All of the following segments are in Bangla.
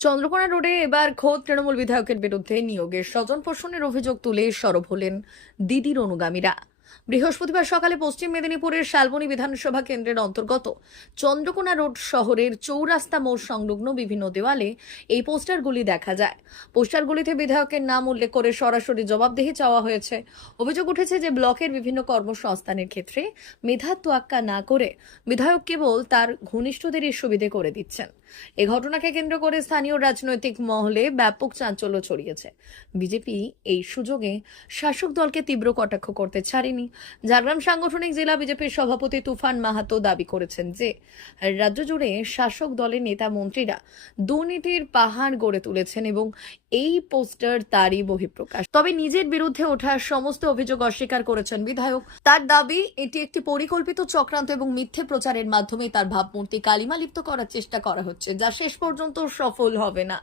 চন্দ্রকোনা রোডে এবার খোদ তৃণমূল বিধায়কের বিরুদ্ধে নিয়োগের স্বজন পোষণের অভিযোগ তুলে সরব হলেন দিদির অনুগামীরা। বৃহস্পতিবার সকালে পশ্চিম মেদিনীপুরের শালবনী বিধানসভা কেন্দ্রের অন্তর্গত চন্দ্রকোনা রোড শহরের চৌরাস্তা মোড় সংলগ্ন বিভিন্ন দেওয়ালে এই পোস্টারগুলি দেখা যায়। পোস্টারগুলিতে বিধায়কের নাম উল্লেখ করে সরাসরি জবাবদিহি চাওয়া হয়েছে। অভিযোগ উঠেছে যে ব্লকের বিভিন্ন কর্মসংস্থানের ক্ষেত্রে মেধা তোয়াক্কা না করে বিধায়ক কেবল তার ঘনিষ্ঠদেরই সুবিধে করে দিচ্ছেন। এই ঘটনাকে কেন্দ্র করে স্থানীয় রাজনৈতিক মহলে ব্যাপক চাঞ্চল্য ছড়িয়েছে। বিজেপি এই সুযোগে শাসক দলকে তীব্র কটাক্ষ করতে ছাড়েনি। ঝাড়গ্রাম সাংগঠনিক জেলা বিজেপির সভাপতি তুফান মাহাতো দাবি করেছেন যে রাজ্য জুড়ে শাসক দলের নেতা মন্ত্রীরা দুর্নীতির পাহাড় গড়ে তুলেছেন এবং এই পোস্টার তারই বহিঃপ্রকাশ। তবে নিজের বিরুদ্ধে ওঠা সমস্ত অভিযোগ অস্বীকার করেছেন বিধায়ক। তার দাবি এটি একটি পরিকল্পিত চক্রান্ত এবং মিথ্যে প্রচারের মাধ্যমে তার ভাবমূর্তি কালিমা লিপ্ত করার চেষ্টা করা হচ্ছে, যা শেষ পর্যন্ত সফল হবে না।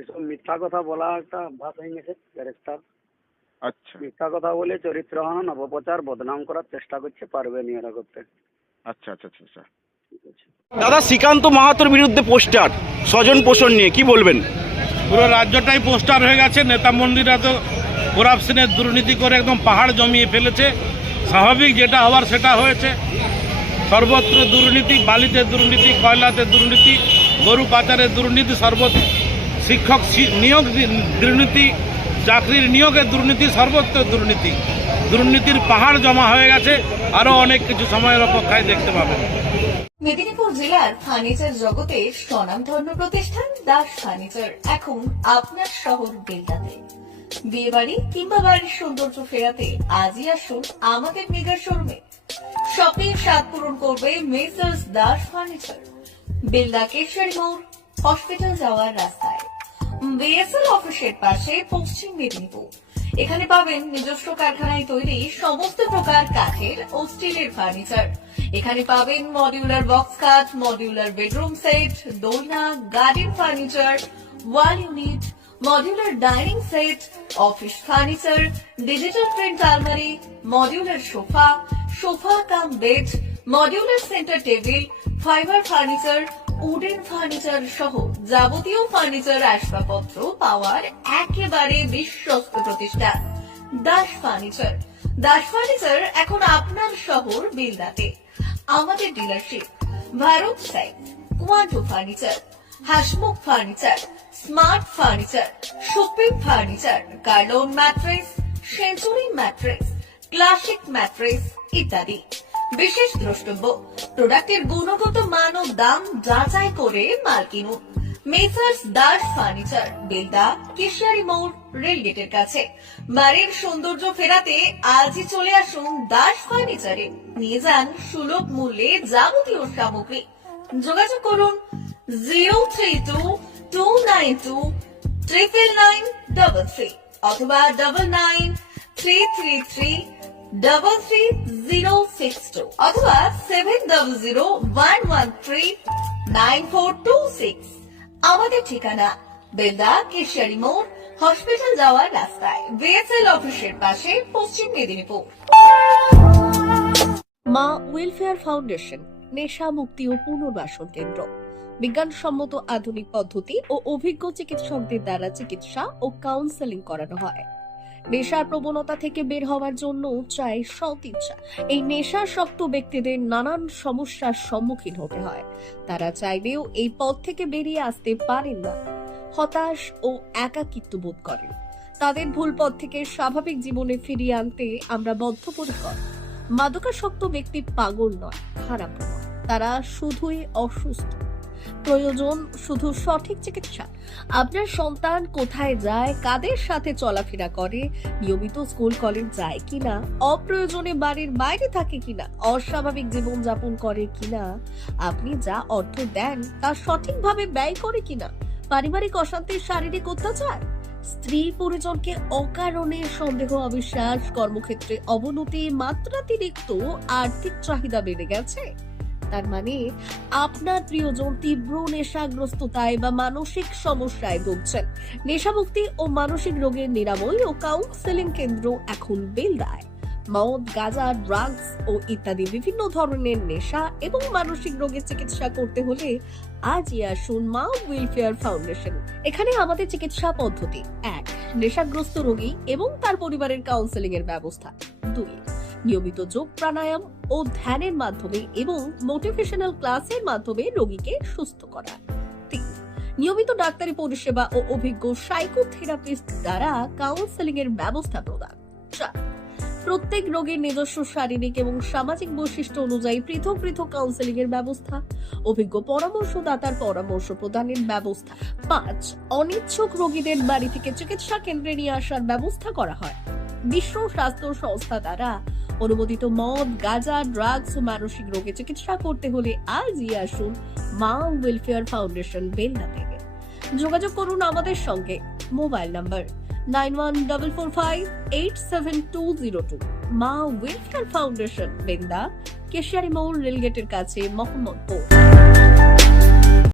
এসব মিথ্যা কথা বলা একটা ভাব হয়ে গেছে ক্যারেক্টার। আচ্ছা মিথ্যা কথা বলে চরিত্রহনন অপপ্রচার বদনাম করার চেষ্টা করছে, পারবে নি এরা করতে। আচ্ছা আচ্ছা আচ্ছা আচ্ছা। ঠিক আছে। দাদা, শ্রীকান্ত মাহাতোর বিরুদ্ধে পোস্টার স্বজন পোষণ নিয়ে কি বলবেন? পুরো রাজ্যটাই পোস্টার হয়ে গেছে। নেতা মন্ত্রীরা তো করাপশনের দুর্নীতি করে একদম পাহাড় জমিয়ে ফেলেছে। স্বাভাবিক যেটা হওয়ার সেটা হয়েছে। সর্বত্র দুর্নীতি, বালিতে দুর্নীতি, কয়লাতে দুর্নীতি, গরু পাচারের দুর্নীতি, শিক্ষক নিয়োগ দুর্নীতি, চাকরির নিয়োগের দুর্নীতি, সর্বত্র দুর্নীতি। দুর্নীতির পাহাড় জমা হয়ে গেছে। আরও অনেক কিছু সময়ের অপেক্ষায় দেখতে পাবেন। মেদিনীপুর জেলার ফার্নিচার জগতে স্বনামধন্য প্রতিষ্ঠান দাস ফার্নিচার এখন আপনার শহর বেলদাতে। বিয়ে বাড়ি কিংবা বাড়ির সৌন্দর্য ফেরাতে আজই আসুন আমাদের মেগা শোরুমে। শপিং স্বাদ পূরণ করবে মেসার্স দাস ফার্নিচার, বেলদা কেশরী মোড়, হসপিটাল যাওয়ার রাস্তায়, বিএসএল অফিসের পাশে, পশ্চিম মেদিনীপুর। এখানে পাবেন নিজস্ব কারখানায় তৈরি সমস্ত প্রকার কাঠের ও স্টিলের ফার্নিচার। এখানে পাবেন মডিউলার বক্স কাট, মডিউলার বেডরুম সেট, দোলনা, garden furniture, wall unit, modular dining set, office furniture, digital print আলমারি, modular sofa, sofa cum bed, modular centre table, fibre furniture, wooden furniture সহ যাবতীয় ফার্নিচার আসবাবপত্র পাওয়ার একেবারে বিশ্বস্ত প্রতিষ্ঠান দাস ফার্নিচার। দাস ফার্নিচার এখন আপনার শহর বেলদাতে। আমাদের dealership Bharat side, Quanto furniture, Hasmukh furniture, smart furniture, supreme furniture, Kurlon mattress, century mattress, classic mattress ইত্যাদি। বিশেষ দ্রষ্টব্য, প্রোডাক্টের গুণগত মান ও দাম যাচাই করে মাল কিনুন। মেসার্স দাস ফার্নিচার, বেলদা কেশিয়ারি মোড়, রেলগেটের কাছে। বাড়ির সৌন্দর্য ফেরাতে আজই চলে আসুন দাস ফার্নিচারে। নিয়ে যান সুলভ মূল্যে যাবতীয় সামগ্রী। যোগাযোগ করুন 03229239933 অথবা 9933333062 অথবা 7001139426। আমাদের ঠিকানা বেলদা কেশিয়ারি মোড়, হসপিটাল যাওয়ার রাস্তায়, বিএসএল অফিসের পাশে, পশ্চিম মেদিনীপুর। মা ওয়েলফেয়ার ফাউন্ডেশন নেশা মুক্তি ও পুনর্বাসন কেন্দ্র। বিজ্ঞানসম্মত আধুনিক পদ্ধতি ও অভিজ্ঞ চিকিৎসকদের দ্বারা চিকিৎসা ও কাউন্সেলিং করানো হয়। নেশার প্রবণতা থেকে বের হওয়ার জন্য চাই সৎ ইচ্ছা। এই নেশাসক্ত ব্যক্তিদের নানান সমস্যার সম্মুখীন হতে হয়। তারা চাইলেও এই পথ থেকে বেরিয়ে আসতে পারেন না, হতাশ ও একাকিত্ব বোধ করেন। তাদের ভুল পথ থেকে স্বাভাবিক জীবনে ফিরিয়ে আনতে আমরা বদ্ধপরিকর। মাদকাসক্ত ব্যক্তি পাগল নয়, খারাপ নয়, তারা শুধুই অসুস্থ। প্রয়োজন শুধু সঠিক চিকিৎসা। আপনার সন্তান কোথায় যায়, কাদের সাথে চলাফেরা করে, নিয়মিত স্কুল কলেজ যায় কিনা, অপ্রয়োজনে বাড়ির বাইরে থাকে কিনা, অস্বাভাবিক জীবন যাপন করে কিনা, আপনি যা অর্থ দেন তা সঠিকভাবে ব্যয় করে কিনা, পারিবারিক অশান্তি, শারীরিক অত্যাচার, স্ত্রী পরিজনকে অকারণে সন্দেহ, অবিশ্বাস, কর্মক্ষেত্রে অবনতি, মাত্রাতিরিক্ত আর্থিক চাহিদা বেড়ে গেছে, তার মানে আপনার প্রিয়জন তীব্র নেশাগ্রস্ততায় বা মানসিক সমস্যায় ভুগছেন। নেশামুক্তি ও মানসিক রোগের নিরাময় ও কাউন্সেলিং কেন্দ্র এখন বেলদায়। মদ, গাঁজা, ড্রাগস ও ইত্যাদি বিভিন্ন ধরনের নেশা এবং মানসিক রোগের চিকিৎসা করতে হলে আজই আসুন মা ওয়েলফেয়ার ফাউন্ডেশন। এখানে আমাদের চিকিৎসা পদ্ধতি: 1. নেশাগ্রস্ত রোগী এবং তার পরিবারের কাউন্সেলিং এর ব্যবস্থা। 2. নিয়মিত যোগ, প্রাণায়াম ও ধ্যানের মাধ্যমে এবং মোটিভেশনাল ক্লাসের মাধ্যমে রোগীকে সুস্থ করা। 3. নিয়মিত ডাক্তারি পরিষেবা ও অভিজ্ঞ সাইকোথেরাপিস্ট দ্বারা কাউন্সেলিং এর ব্যবস্থা প্রদান। 4. প্রত্যেক রোগীর নিজস্ব শারীরিক এবং সামাজিক বৈশিষ্ট্য অনুযায়ী পৃথক পৃথক কাউন্সেলিং এর ব্যবস্থা, অভিজ্ঞ পরামর্শদাতার পরামর্শ প্রদানের ব্যবস্থা। 5. অনিচ্ছুক রোগীদের বাড়ি থেকে চিকিৎসা কেন্দ্রে নিয়ে আসার ব্যবস্থা করা হয়। বিশ্ব স্বাস্থ্য সংস্থা দ্বারা অনুমোদিত মদ, গাঁজা, ড্রাগস ও মানসিক রোগে চিকিৎসা করতে হলে আজই আসুন মা ওয়েলফেয়ার ফাউন্ডেশন, বেলদা থেকে। যোগাযোগ করুন আমাদের সঙ্গে। Mobile number 9144587202। মা ওয়েলফেয়ার ফাউন্ডেশন, বেলদা, কেশিয়ারি মোড়, রেলগেটের কাছে, মোহাম্মদপুর।